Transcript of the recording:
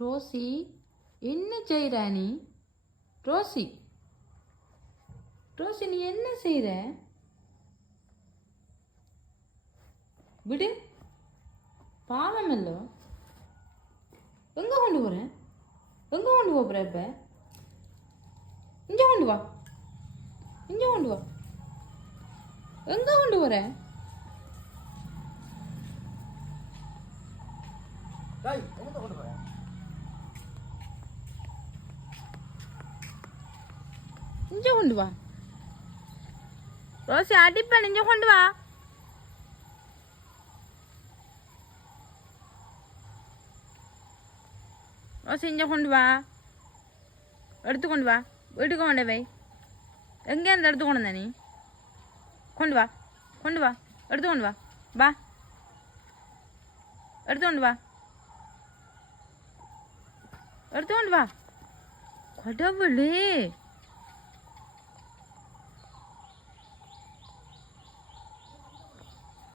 Rousey, என்ன செய்கிற நீ? ரோசி, ரோசி, நீ என்ன செய்கிற? விடு, பாவமல்லோ. எங்கே கொண்டு போகிறேன்? எங்கே கொண்டு போகிற? இப்போ இங்கே கொண்டு வா, இங்கே கொண்டு வா. எங்கே கொண்டு போகிற? இங்கே கொண்டு வா. ரோசி, அடிப்பேன், இங்கே கொண்டு வா. ரோசி, இங்கே கொண்டு வா. எடுத்து கொண்டு வா. வீட்டுக்கு கொண்டு வை. எங்கேருந்து எடுத்து கொண்டு வந்த நீ? கொண்டு வா, கொண்டு வா. எடுத்து கொண்டு வா. வா, எடுத்து கொண்டு வா. எடுத்து கொண்டு வா. கடவுளே.